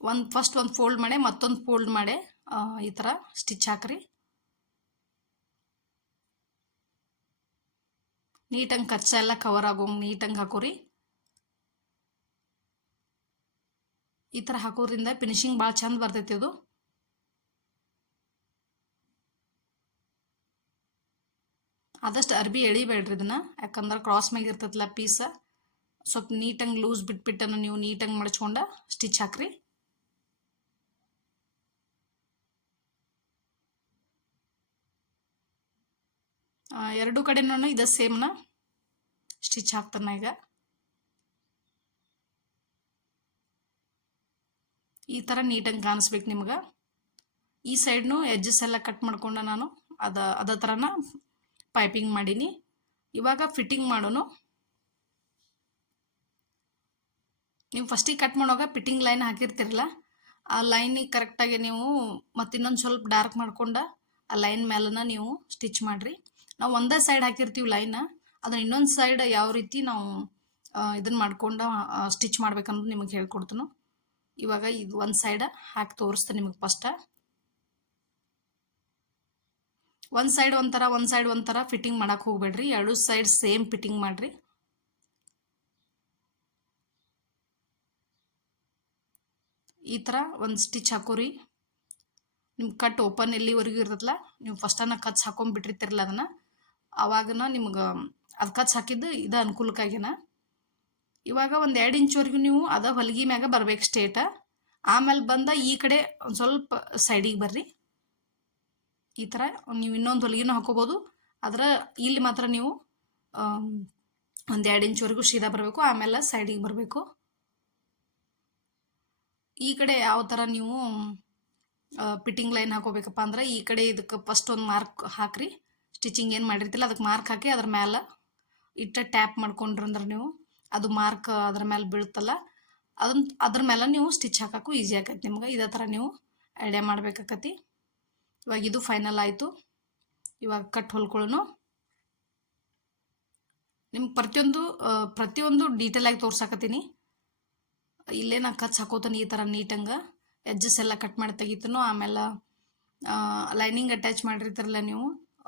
ಒಂದು ಫಸ್ಟ್ ಒಂದು ಫೋಲ್ಡ್ ಮಾಡಿ, ಮತ್ತೊಂದು ಫೋಲ್ಡ್ ಮಾಡಿ. ಈ ಥರ ಸ್ಟಿಚ್ ಹಾಕ್ರಿ. ನೀಟಂಗೆ ಕಚ್ಚ ಎಲ್ಲ ಕವರ್ ಆಗೋಂಗೆ ನೀಟಂಗೆ ಹಾಕೋರಿ. ಈ ಥರ ಹಾಕೋದ್ರಿಂದ ಫಿನಿಶಿಂಗ್ ಭಾಳ ಚಂದ ಬರ್ತೈತಿ ಅದು. ಆದಷ್ಟು ಅರ್ಬಿ ಎಳಿಬೇಡ್ರಿ ಇದನ್ನ. ಯಾಕಂದ್ರೆ ಕ್ರಾಸ್ ಮ್ಯಾಗ ಇರ್ತೈತಲ್ಲ ಪೀಸ ಸ್ವಲ್ಪ ನೀಟಂಗೆ ಲೂಸ್ ಬಿಟ್ಬಿಟ್ಟನ್ನು ನೀವು ನೀಟಂಗೆ ಮಡಚ್ಕೊಂಡು ಸ್ಟಿಚ್ ಹಾಕ್ರಿ. ಎರಡು ಕಡೆನೂ ಇದ ಸೇಮ್ನ. ಸ್ಟಿಚ್ ಹಾಕ್ತಾನ ಈಗ. ಈ ಥರ ನೀಟಾಗಿ ಕಾಣಿಸ್ಬೇಕು ನಿಮ್ಗೆ. ಈ ಸೈಡ್ನು ಎಜ್ಜಸ್ ಎಲ್ಲ ಕಟ್ ಮಾಡ್ಕೊಂಡು ನಾನು. ಅದ ಅದ ಥರನ ಪೈಪಿಂಗ್ ಮಾಡೀನಿ. ಇವಾಗ ಫಿಟ್ಟಿಂಗ್ ಮಾಡೋನು. ನೀವು ಫಸ್ಟಿಗೆ ಕಟ್ ಮಾಡುವಾಗ ಫಿಟ್ಟಿಂಗ್ ಲೈನ್ ಹಾಕಿರ್ತಿರಲ್ಲ, ಆ ಲೈನಿಗೆ ಕರೆಕ್ಟಾಗಿ ನೀವು ಮತ್ತಿನ್ನೊಂದು ಸ್ವಲ್ಪ ಡಾರ್ಕ್ ಮಾಡ್ಕೊಂಡು ಆ ಲೈನ್ ಮೇಲನ ನೀವು ಸ್ಟಿಚ್ ಮಾಡಿರಿ. ನಾವು ಒಂದೇ ಸೈಡ್ ಹಾಕಿರ್ತೀವಿ ಲೈನ್ ಅದನ್ನ ಇನ್ನೊಂದು ಸೈಡ್ ಯಾವ ರೀತಿ ನಾವು ಇದನ್ನ ಮಾಡ್ಕೊಂಡು ಸ್ಟಿಚ್ ಮಾಡ್ಬೇಕನ್ನೋದು ನಿಮಗೆ ಹೇಳ್ಕೊಡ್ತೀನಿ. ಇವಾಗ ಇದು ಒಂದು ಸೈಡ್ ಹಾಕಿ ತೋರಿಸ್ತೇನೆ ನಿಮಗೆ ಫಸ್ಟ ಒಂದು ಸೈಡ್ ಒಂಥರ, ಒಂದು ಸೈಡ್ ಒಂಥರ ಫಿಟ್ಟಿಂಗ್ ಮಾಡಕ್ಕೆ ಹೋಗ್ಬೇಡ್ರಿ. ಎರಡು ಸೈಡ್ ಸೇಮ್ ಫಿಟ್ಟಿಂಗ್ ಮಾಡಿರಿ. ಈ ಥರ ಒಂದು ಸ್ಟಿಚ್ ಹಾಕೋರಿ. ನಿಮ್ಮ ಕಟ್ ಓಪನ್ ಎಲ್ಲಿವರೆಗೂ ಇರ್ತದಲ್ಲ ನೀವು ಫಸ್ಟನ್ನು ಕಚ್ ಹಾಕೊಂಡ್ಬಿಟ್ಟಿರ್ತಿರಲ್ಲ ಅದನ್ನು. ಅವಾಗನ ನಿಮ್ಗೆ ಅದು ಕಚ್ ಹಾಕಿದ್ದು ಇದು ಅನುಕೂಲಕ್ಕಾಗಿನ ಇವಾಗ ಒಂದು ಎರಡು ಇಂಚ್ವರೆಗೂ ನೀವು ಅದ ಹೊಲಿಗೆ ಮ್ಯಾಗ ಬರ್ಬೇಕು ಸ್ಟೇಟ ಆಮೇಲೆ ಬಂದ ಈ ಕಡೆ ಒಂದು ಸ್ವಲ್ಪ ಸೈಡಿಗೆ ಬರ್ರಿ. ಈ ಥರ ನೀವು ಇನ್ನೊಂದು ಹೊಲಿಗೆನೂ ಹಾಕೋಬೋದು. ಆದ್ರೆ ಇಲ್ಲಿ ಮಾತ್ರ ನೀವು ಒಂದು ಎರಡು ಇಂಚ್ವರೆಗೂ ಸೀದಾ ಬರಬೇಕು, ಆಮೇಲೆ ಸೈಡಿಗೆ ಬರಬೇಕು. ಈ ಕಡೆ ಯಾವ ಥರ ನೀವು ಪಿಟ್ಟಿಂಗ್ ಲೈನ್ ಹಾಕೋಬೇಕಪ್ಪ ಅಂದ್ರೆ ಈ ಕಡೆ ಇದಕ್ಕೆ ಫಸ್ಟ್ ಒಂದು ಮಾರ್ಕ್ ಹಾಕ್ರಿ. ಸ್ಟಿಚಿಂಗ್ ಏನು ಮಾಡಿರ್ತಿಲ್ಲ ಅದಕ್ಕೆ ಮಾರ್ಕ್ ಹಾಕಿ ಅದ್ರ ಮೇಲೆ ಇಟ್ಟ ಟ್ಯಾಪ್ ಮಾಡ್ಕೊಂಡ್ರಂದ್ರೆ ನೀವು ಅದು ಮಾರ್ಕ್ ಅದ್ರ ಮೇಲೆ ಬೀಳ್ತಲ್ಲ ಅದನ್ನ ಅದ್ರ ಮೇಲೆ ನೀವು ಸ್ಟಿಚ್ ಹಾಕೋಕ್ಕೂ ಈಸಿ ಆಕೈತಿ ನಿಮ್ಗೆ. ಇದೇ ಥರ ನೀವು ಐಡಿಯಾ ಮಾಡ್ಬೇಕಾಕತಿ. ಇವಾಗ ಇದು ಫೈನಲ್ ಆಯಿತು. ಇವಾಗ ಕಟ್ ಹೊಲ್ಕೊಳ್ಳೋನು ನಿಮ್ಗೆ ಪ್ರತಿಯೊಂದು ಪ್ರತಿಯೊಂದು ಡೀಟೇಲ್ ಆಗಿ ತೋರ್ಸಾಕತ್ತೀನಿ ಇಲ್ಲೇ ನಾನು ಕಚ್ ಹಾಕೋತೀನಿ ಈ ಥರ ನೀಟಂಗೆ ಎಜ್ಜಸ್ ಎಲ್ಲ ಕಟ್ ಮಾಡಿ ತೆಗಿತನೋ, ಆಮೇಲೆ ಲೈನಿಂಗ್ ಅಟ್ಯಾಚ್ ಮಾಡಿರ್ತಾರಲ್ಲ ನೀವು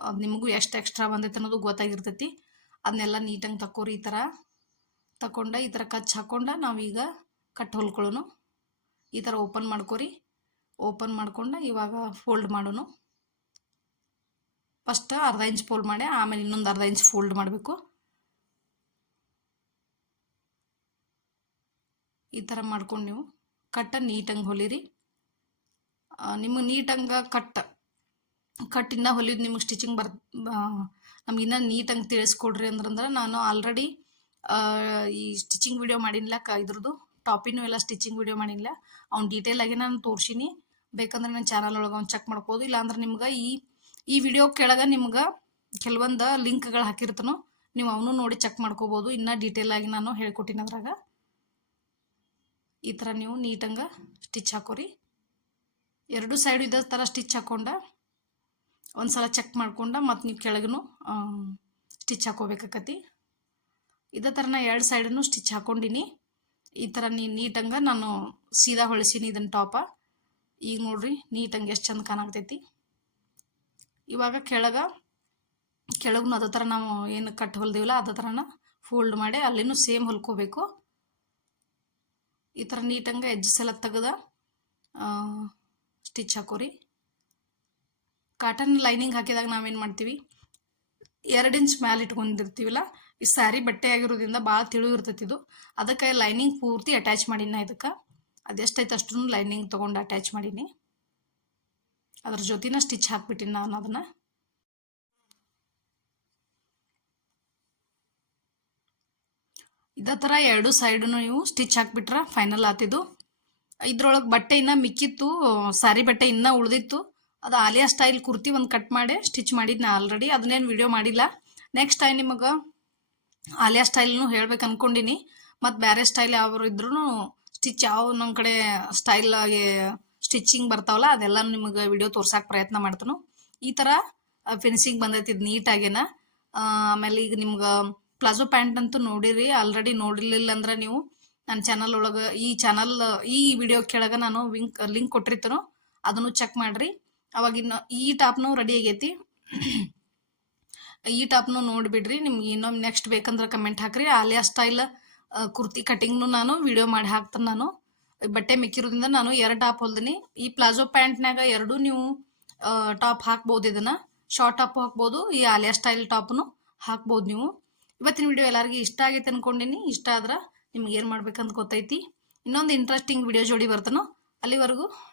ಅದು ನಿಮಗೂ ಎಷ್ಟು ಎಕ್ಸ್ಟ್ರಾ ಬಂದೈತೆ ಅನ್ನೋದು ಗೊತ್ತಾಗಿರ್ತೈತಿ. ಅದನ್ನೆಲ್ಲ ನೀಟಾಗಿ ತಕೋರಿ ಈ ಥರ ತಕೊಂಡ ಈ ಥರ ಕಚ್ ಹಾಕೊಂಡ ನಾವೀಗ ಕಟ್ ಹೊಲ್ಕೊಳ್ಳೋನು ಈ ಥರ ಓಪನ್ ಮಾಡ್ಕೊರಿ. ಓಪನ್ ಮಾಡ್ಕೊಂಡು ಇವಾಗ ಫೋಲ್ಡ್ ಮಾಡೋನು. ಫಸ್ಟ್ ಅರ್ಧ ಇಂಚ್ ಫೋಲ್ಡ್ ಮಾಡಿ, ಆಮೇಲೆ ಇನ್ನೊಂದು ಅರ್ಧ ಇಂಚ್ ಫೋಲ್ಡ್ ಮಾಡಬೇಕು. ಈ ಥರ ಮಾಡ್ಕೊಂಡು ನೀವು ಕಟ್ಟ ನೀಟಂಗೆ ಹೊಲಿರಿ. ನಿಮಗೆ ನೀಟಂಗೆ ಕಟ್ ಕಟ್ಟಿಂದ ಹೊಲಿಯೋದು ನಿಮಗೆ ಸ್ಟಿಚಿಂಗ್ ಬರ್ ನಮಗಿನ್ನ ನೀಟಂಗೆ ತಿಳಿಸ್ಕೊಡ್ರಿ ಅಂದ್ರಂದ್ರೆ ನಾನು ಆಲ್ರೆಡಿ ಈ ಸ್ಟಿಚಿಂಗ್ ವಿಡಿಯೋ ಮಾಡಿಲ್ಲ ಕ ಇದ್ರದ್ದು ಟಾಪಿನೂ ಎಲ್ಲ ಸ್ಟಿಚಿಂಗ್ ವಿಡಿಯೋ ಮಾಡಿಲ್ಲ ಅವ್ನು ಡೀಟೇಲಾಗಿ ನಾನು ತೋರ್ಸೀನಿ. ಬೇಕಂದ್ರೆ ನನ್ನ ಚಾನಲ್ ಒಳಗೆ ಅವ್ನು ಚೆಕ್ ಮಾಡ್ಬೋದು ಇಲ್ಲಾಂದ್ರೆ ನಿಮ್ಗೆ ಈ ಈ ವಿಡಿಯೋ ಕೆಳಗೆ ನಿಮ್ಗೆ ಕೆಲವೊಂದು ಲಿಂಕ್ಗಳು ಹಾಕಿರ್ತನು, ನೀವು ಅವನು ನೋಡಿ ಚೆಕ್ ಮಾಡ್ಕೋಬೋದು. ಇನ್ನೂ ಡೀಟೇಲಾಗಿ ನಾನು ಹೇಳ್ಕೊಟ್ಟಿನಿ ಅದ್ರಾಗ. ಈ ಥರ ನೀವು ನೀಟಂಗೆ ಸ್ಟಿಚ್ ಹಾಕೋರಿ. ಎರಡು ಸೈಡು ಇದ್ದ ಥರ ಸ್ಟಿಚ್ ಹಾಕೊಂಡ ಒಂದು ಸಲ ಚೆಕ್ ಮಾಡ್ಕೊಂಡು ಮತ್ತು ನೀವು ಕೆಳಗೂ ಸ್ಟಿಚ್ ಹಾಕೋಬೇಕಾಕತಿ. ಇದೇ ನಾ ಎರಡು ಸೈಡನ್ನು ಸ್ಟಿಚ್ ಹಾಕೊಂಡಿನಿ. ಈ ಥರ ನೀ ನೀಟಂಗೆ ನಾನು ಸೀದಾ ಹೊಳಿಸೀನಿ ಇದನ್ನು ಟಾಪ ಈಗ ನೋಡ್ರಿ ನೀಟಂಗೆ ಎಷ್ಟು ಚಂದ ಕಾಣಾಗ್ತೈತಿ ಇವಾಗ ಕೆಳಗೆ ಕೆಳಗೂ ಅದೇ ಥರ ನಾವು ಏನು ಕಟ್ ಹೊಲ್ದೀವಲ್ಲ ಅದೇ ಥರನ ಫೋಲ್ಡ್ ಮಾಡಿ ಅಲ್ಲಿನೂ ಸೇಮ್ ಹೊಲ್ಕೋಬೇಕು. ಈ ಥರ ನೀಟಂಗೆ ಎಡ್ಜಸ್ ಎಲ್ಲ ತೆಗೆದ ಸ್ಟಿಚ್ ಹಾಕೋರಿ. ಕಾಟನ್ ಲೈನಿಂಗ್ ಹಾಕಿದಾಗ ನಾವೇನು ಮಾಡ್ತೀವಿ? ಎರಡು ಇಂಚ್ ಮ್ಯಾಲ ಇಟ್ಕೊಂಡಿರ್ತೀವಲ್ಲ, ಈ ಸ್ಯಾರಿ ಬಟ್ಟೆ ಆಗಿರೋದ್ರಿಂದ ಭಾಳ ತಿಳು ಇರ್ತೈತಿ ಇದು. ಅದಕ್ಕೆ ಲೈನಿಂಗ್ ಪೂರ್ತಿ ಅಟ್ಯಾಚ್ ಮಾಡೀನಿ ಇದಕ್ಕೆ. ಅದೆಷ್ಟೈತೆ ಅಷ್ಟು ಲೈನಿಂಗ್ ತೊಗೊಂಡು ಅಟ್ಯಾಚ್ ಮಾಡೀನಿ. ಅದ್ರ ಜೊತೆನ ಸ್ಟಿಚ್ ಹಾಕ್ಬಿಟ್ಟಿನಿ ನಾನು ಅದನ್ನು. ಇದೇ ಥರ ಎರಡು ಸೈಡನ್ನು ನೀವು ಸ್ಟಿಚ್ ಹಾಕ್ಬಿಟ್ರೆ ಫೈನಲ್ ಆತಿದು ಇದ್ರೊಳಗೆ ಬಟ್ಟೆ ಇನ್ನೂ ಮಿಕ್ಕಿತ್ತು, ಸ್ಯಾರಿ ಬಟ್ಟೆ ಇನ್ನೂ ಉಳಿದಿತ್ತು. ಅದು ಆಲಿಯಾ ಸ್ಟೈಲ್ ಕುರ್ತಿ ಒಂದು ಕಟ್ ಮಾಡಿ, ಸ್ಟಿಚ್ ಮಾಡಿದ್ನ ಆಲ್ರೆಡಿ ಅದನ್ನೇನು ವಿಡಿಯೋ ಮಾಡಿಲ್ಲ. ನೆಕ್ಸ್ಟ್ ಟೈಮ್ ನಿಮಗೆ ಆಲಿಯಾ ಸ್ಟೈಲ್ನು ಹೇಳ್ಬೇಕು ಅಂದ್ಕೊಂಡಿನಿ ಮತ್ತು ಬೇರೆ ಸ್ಟೈಲ್ ಯಾವ್ರು ಇದ್ರೂ ಸ್ಟಿಚ್ ಯಾವ ನಮ್ಮ ಕಡೆ ಸ್ಟೈಲ್ ಸ್ಟಿಚಿಂಗ್ ಬರ್ತಾವಲ್ಲ ಅದೆಲ್ಲ ನಿಮಗೆ ವಿಡಿಯೋ ತೋರ್ಸಕ್ಕೆ ಪ್ರಯತ್ನ ಮಾಡ್ತಾನು. ಈ ಥರ ಫಿನಿಶಿಂಗ್ ಬಂದೈತಿ ಇದು ನೀಟಾಗೇನ ಆಮೇಲೆ ಈಗ ನಿಮ್ಗೆ ಪ್ಲಾಜೋ ಪ್ಯಾಂಟ್ ಅಂತೂ ನೋಡಿರಿ ಆಲ್ರೆಡಿ ನೋಡಿರ್ಲಿಲ್ಲ ಅಂದ್ರೆ ನೀವು ನನ್ನ ಚಾನಲ್ ಒಳಗೆ ಈ ಚಾನಲ್ ಈ ವಿಡಿಯೋ ಕೆಳಗೆ ನಾನು ವಿಂಕ್ ಲಿಂಕ್ ಕೊಟ್ಟಿರ್ತೀನೋ, ಅದನ್ನು ಚೆಕ್ ಮಾಡಿರಿ. ಅವಾಗಿನ್ನು ಈ ಟಾಪ್ನು ರೆಡಿ ಆಗೈತಿ. ಈ ಟಾಪ್ನು ನೋಡಿಬಿಡ್ರಿ, ನಿಮ್ಗೆ ಇನ್ನೊಮ್ಮೆ ನೆಕ್ಸ್ಟ್ ಬೇಕಂದ್ರೆ ಕಮೆಂಟ್ ಹಾಕ್ರಿ. ಆಲಿಯಾ ಸ್ಟೈಲ್ ಕುರ್ತಿ ಕಟಿಂಗ್ನು ನಾನು ವಿಡಿಯೋ ಮಾಡಿ ಹಾಕ್ತೇನೆ ನಾನು. ಬಟ್ಟೆ ಮಿಕ್ಕಿರೋದ್ರಿಂದ ನಾನು ಎರಡು ಟಾಪ್ ಹೊಲ್ದಿನಿ. ಈ ಪ್ಲಾಜೋ ಪ್ಯಾಂಟ್ನಾಗ ಎರಡು ನೀವು ಟಾಪ್ ಹಾಕ್ಬೋದು ಇದನ್ನ. ಶಾರ್ಟ್ ಟಾಪ್ ಹಾಕ್ಬೋದು, ಈ ಆಲಿಯಾ ಸ್ಟೈಲ್ ಟಾಪ್ನು ಹಾಕ್ಬೋದು ನೀವು. ಇವತ್ತಿನ ವಿಡಿಯೋ ಎಲ್ಲರಿಗೂ ಇಷ್ಟ ಆಗೈತೆ ಅನ್ಕೊಂಡಿನಿ. ಇಷ್ಟ ಆದ್ರೆ ನಿಮ್ಗೆ ಏನು ಮಾಡ್ಬೇಕಂತ ಗೊತ್ತೈತಿ. ಇನ್ನೊಂದು ಇಂಟ್ರೆಸ್ಟಿಂಗ್ ವಿಡಿಯೋ ಜೋಡಿ ಬರ್ತಾನೋ, ಅಲ್ಲಿವರೆಗೂ